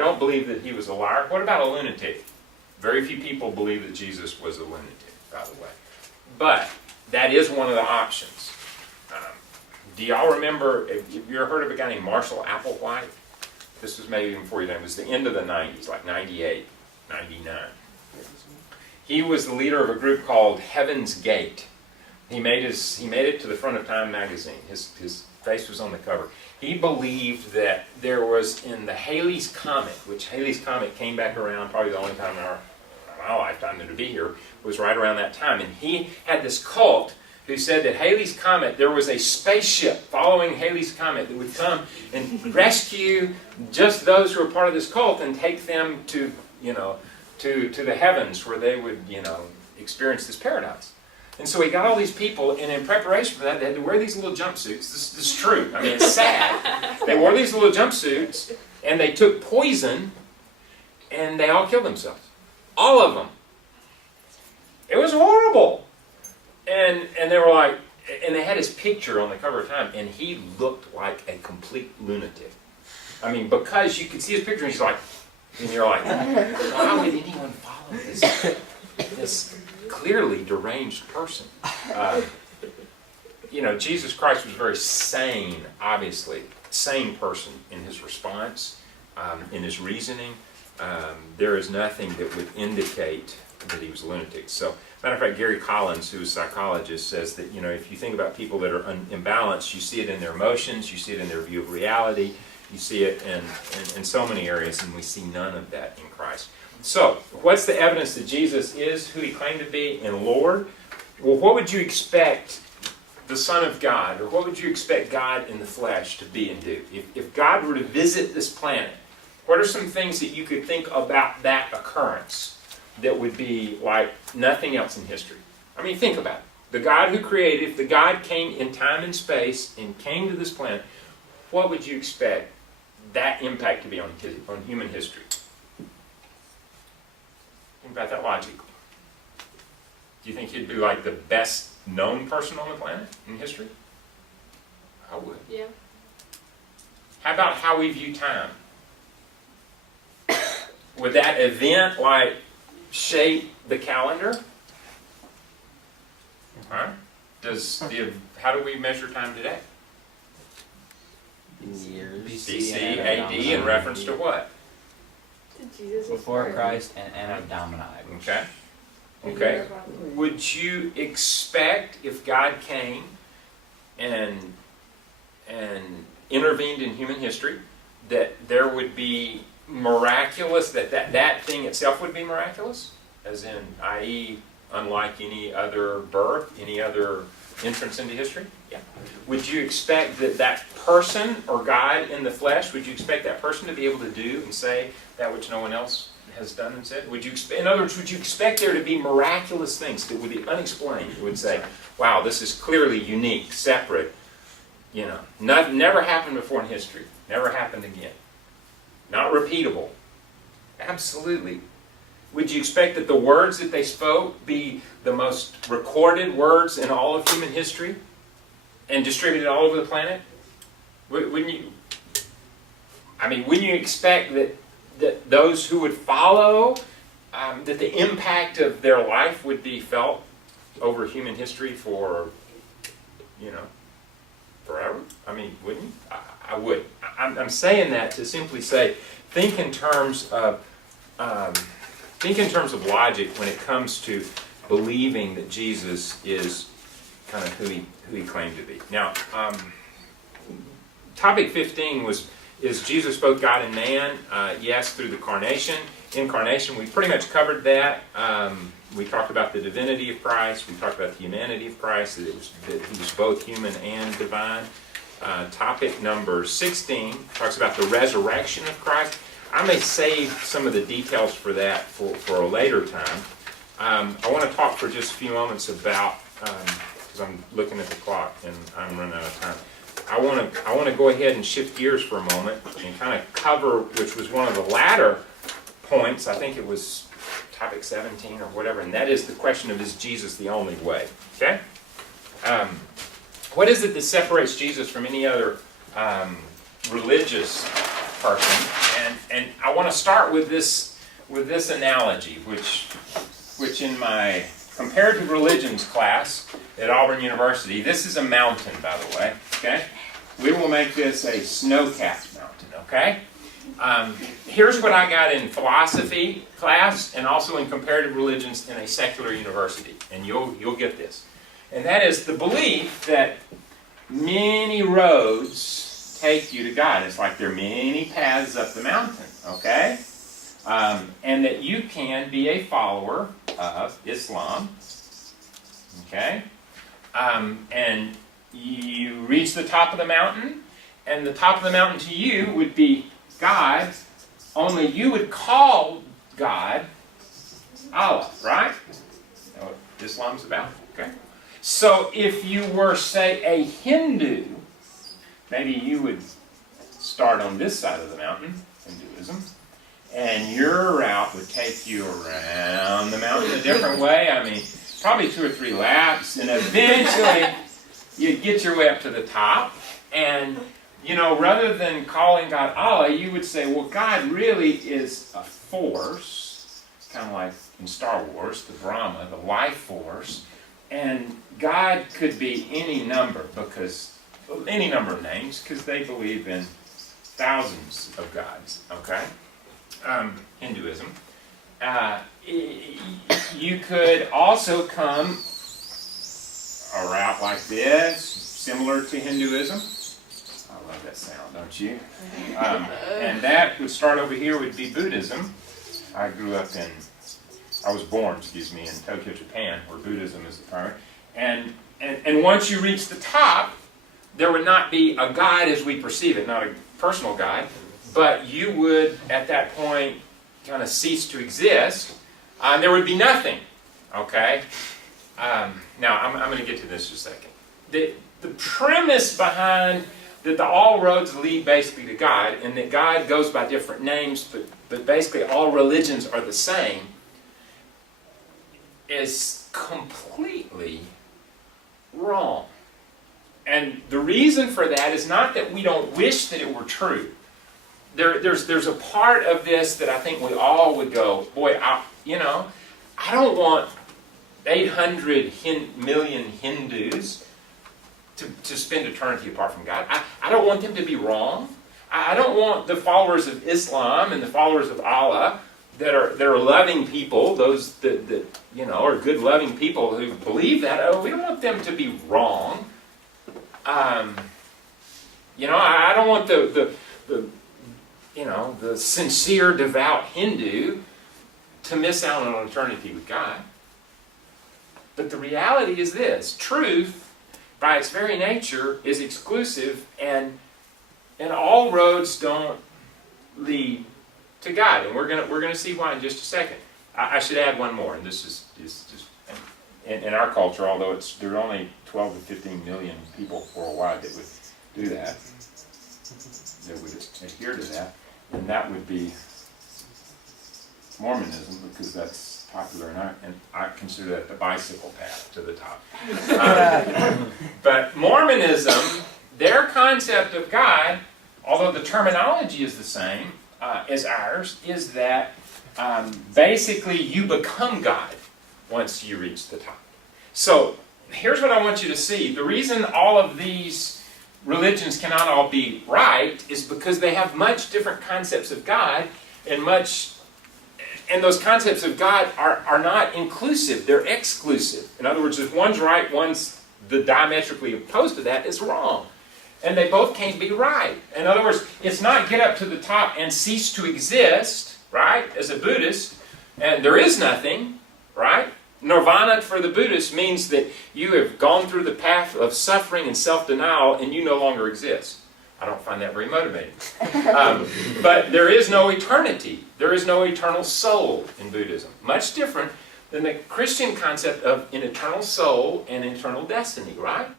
don't believe that he was a liar. What about a lunatic? Very few people believe that Jesus was a lunatic, by the way. But that is one of the options. Do y'all remember, have you ever heard of a guy named Marshall Applewhite? This was maybe even before your time. It was the end of the 90s, like 98, 99. He was the leader of a group called Heaven's Gate. He made it to the front of Time magazine. His face was on the cover. He believed that there was in the Halley's Comet, which Halley's Comet came back around, probably the only time in my lifetime that to be here, was right around that time. And he had this cult who said that Halley's Comet, there was a spaceship following Halley's Comet that would come and rescue just those who were part of this cult and take them to the heavens where they would, experience this paradise. And so he got all these people, and in preparation for that, they had to wear these little jumpsuits. This is true. I mean, it's sad. They wore these little jumpsuits, and they took poison, and they all killed themselves. All of them. It was horrible. And they were like, and they had his picture on the cover of Time, and he looked like a complete lunatic. I mean, because you could see his picture, and he's like, and you're like, why would anyone follow this clearly deranged person? Jesus Christ was very sane, obviously. Sane person in his response, in his reasoning. There is nothing that would indicate that he was a lunatic. So, matter of fact, Gary Collins, who's a psychologist, says that, if you think about people that are imbalanced, you see it in their emotions, you see it in their view of reality, you see it in so many areas, and we see none of that in Christ. So, what's the evidence that Jesus is who he claimed to be and Lord? Well, what would you expect the Son of God, or what would you expect God in the flesh to be and do? If God were to visit this planet, what are some things that you could think about that occurrence that would be like nothing else in history? I mean, think about it. The God who created, if the God came in time and space and came to this planet, what would you expect that impact to be on human history? Think about that logically. Do you think he'd be like the best known person on the planet in history? I would. Yeah. How about how we view time? Would that event shape the calendar? Huh? How do we measure time today? Years. BC, AD, in reference to what? Before Christ and Anno Domini. Okay. Okay. Would you expect, if God came and intervened in human history, that there would be miraculous, that thing itself would be miraculous? As in, i.e., unlike any other birth, any other entrance into history? Yeah. Would you expect that person, or God in the flesh, would you expect that person to be able to do and say that which no one else has done and said? In other words, would you expect there to be miraculous things that would be unexplained? You would say, wow, this is clearly unique, separate, never happened before in history, never happened again. Not repeatable. Absolutely. Would you expect that the words that they spoke be the most recorded words in all of human history and distributed all over the planet? Wouldn't you? I mean, wouldn't you expect that those who would follow, that the impact of their life would be felt over human history for, forever? I mean, wouldn't you? I would. I'm saying that to simply say, think in terms of logic when it comes to believing that Jesus is kind of who he claimed to be. Now, topic 15 is Jesus both God and man? Yes, through the incarnation. We pretty much covered that. We talked about the divinity of Christ. We talked about the humanity of Christ, that he was both human and divine. Topic number 16 talks about the resurrection of Christ. I may save some of the details for that for a later time. I want to talk for just a few moments about, because I'm looking at the clock and I'm running out of time. I want to go ahead and shift gears for a moment and kind of cover, which was one of the latter points. I think it was topic 17 or whatever, and that is the question of, is Jesus the only way? Okay? What is it that separates Jesus from any other religious person? And I want to start with this analogy, which in my comparative religions class at Auburn University, this is a mountain, by the way. Okay, we will make this a snow-capped mountain. Okay. Here's what I got in philosophy class and also in comparative religions in a secular university, and you'll get this. And that is the belief that many roads take you to God. It's like there are many paths up the mountain, okay? And that you can be a follower of Islam, okay? And you reach the top of the mountain, and the top of the mountain to you would be God, only you would call God Allah, right? That's what Islam's about, okay? So if you were, say, a Hindu, maybe you would start on this side of the mountain, Hinduism, and your route would take you around the mountain a different way. I mean, probably 2 or 3 laps, and eventually you'd get your way up to the top, and you know, rather than calling God Allah, you would say, well, God really is a force, kind of like in Star Wars, the Brahma, the life force, and God could be any number of names, because they believe in thousands of gods, okay? Hinduism. You could also come a route like this, similar to Hinduism. I love that sound, don't you? And that would start over here would be Buddhism. I was born in Tokyo, Japan, where Buddhism is the primary. And once you reach the top, there would not be a God as we perceive it, not a personal God, but you would, at that point, kind of cease to exist, and there would be nothing, okay? Now, I'm going to get to this in a second. The premise behind that all roads lead basically to God, and that God goes by different names, but basically all religions are the same, is completely wrong. And the reason for that is not that we don't wish that it were true. There's a part of this that I think we all would go, boy, I don't want 800 million Hindus to spend eternity apart from God. I don't want them to be wrong. I don't want the followers of Islam and the followers of Allah that are loving people, those that are good loving people who believe that. We don't want them to be wrong. I don't want the sincere, devout Hindu to miss out on eternity with God. But the reality is this: truth, by its very nature, is exclusive, and all roads don't lead to God. And we're gonna see why in just a second. I should add one more, and this is just in our culture, although there are only 12 to 15 million people worldwide that would do that, that would adhere to that, and that would be Mormonism, because that's popular, and I consider that the bicycle path to the top. But Mormonism, their concept of God, although the terminology is the same as ours, is that basically you become God once you reach the top. So here's what I want you to see. The reason all of these religions cannot all be right is because they have much different concepts of God, and those concepts of God are not inclusive, they're exclusive. In other words, if one's right, one's the diametrically opposed to that is wrong. And they both can't be right. In other words, it's not get up to the top and cease to exist, right, as a Buddhist, and there is nothing, right? Nirvana for the Buddhist means that you have gone through the path of suffering and self-denial and you no longer exist. I don't find that very motivating. But there is no eternity. There is no eternal soul in Buddhism. Much different than the Christian concept of an eternal soul and eternal destiny, right?